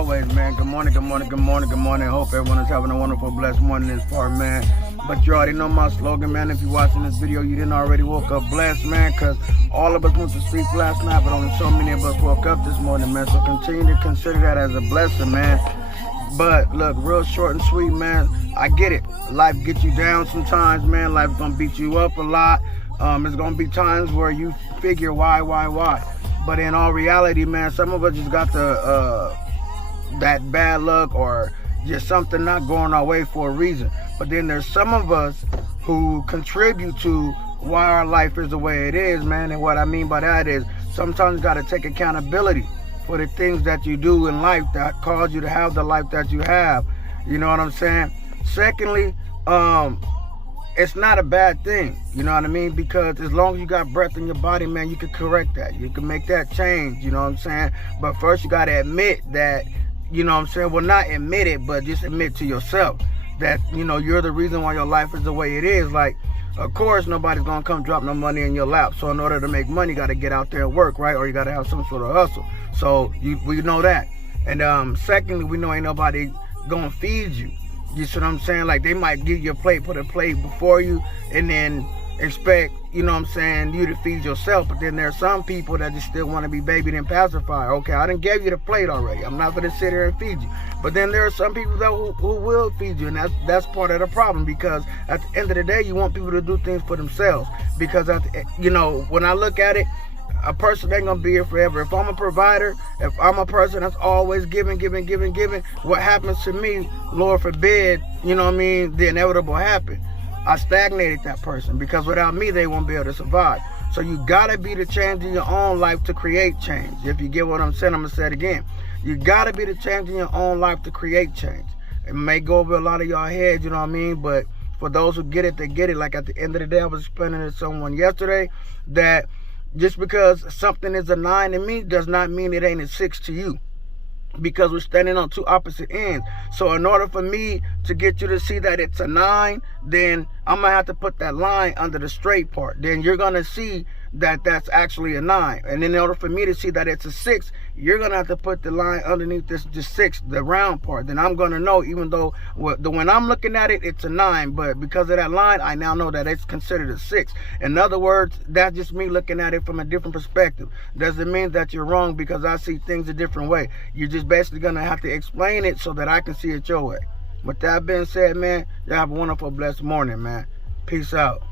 always, man. Good morning, good morning, good morning, good morning. Hope everyone is having a wonderful, blessed morning this part, man. But you already know my slogan, man. If you're watching this video, you didn't already woke up blessed, man, because all of us went to sleep last night, but only so many of us woke up this morning, man. So continue to consider that as a blessing, man. But look, real short and sweet, man. I get it. Life gets you down sometimes, man. Life's gonna beat you up a lot. There's gonna be times where you figure why. But in all reality, man, some of us just got the that bad luck or just something not going our way for a reason. But then there's some of us who contribute to why our life is the way it is, man. And what I mean by that is sometimes you got to take accountability for the things that you do in life that cause you to have the life that you have. You know what I'm saying? Secondly, it's not a bad thing, you know what I mean? Because as long as you got breath in your body, man, you can correct that. You can make that change, you know what I'm saying? But first you got to admit that, you know what I'm saying? Well, not admit it, but just admit to yourself that, you know, you're the reason why your life is the way it is. Like, of course, nobody's going to come drop no money in your lap. So in order to make money, you got to get out there and work, right? Or you got to have some sort of hustle. So we know that. And secondly, we know ain't nobody going to feed you. You see what I'm saying? Like, they might give you a plate, put a plate before you, and then expect, you know what I'm saying, you to feed yourself. But then there's some people that just still want to be babied and pacified. Okay, I done gave you the plate already. I'm not going to sit here and feed you. But then there are some people that who will feed you, and that's part of the problem, because at the end of the day, you want people to do things for themselves. Because, you know, when I look at it, a person ain't gonna be here forever. If I'm a provider, if I'm a person that's always giving, what happens to me, Lord forbid, you know what I mean, the inevitable happen. I stagnated that person, because without me, they won't be able to survive. So you gotta be the change in your own life to create change. If you get what I'm saying, I'm gonna say it again. You gotta be the change in your own life to create change. It may go over a lot of y'all heads, you know what I mean, but for those who get it, they get it. Like at the end of the day, I was explaining to someone yesterday that just because something is a 9 to me does not mean it ain't a 6 to you, because we're standing on two opposite ends. So in order for me to get you to see that it's a 9, then I'm gonna have to put that line under the straight part. Then you're gonna see that that's actually a 9. And in order for me to see that it's a 6, you're gonna have to put the line underneath this 6, the round part. Then I'm gonna know, even though when I'm looking at it, it's a 9, but because of that line, I now know that it's considered a 6. In other words, that's just me looking at it from a different perspective. Doesn't mean that you're wrong, because I see things a different way. You're just basically gonna have to explain it so that I can see it your way. With that being said, man, y'all have a wonderful, blessed morning, man. Peace out.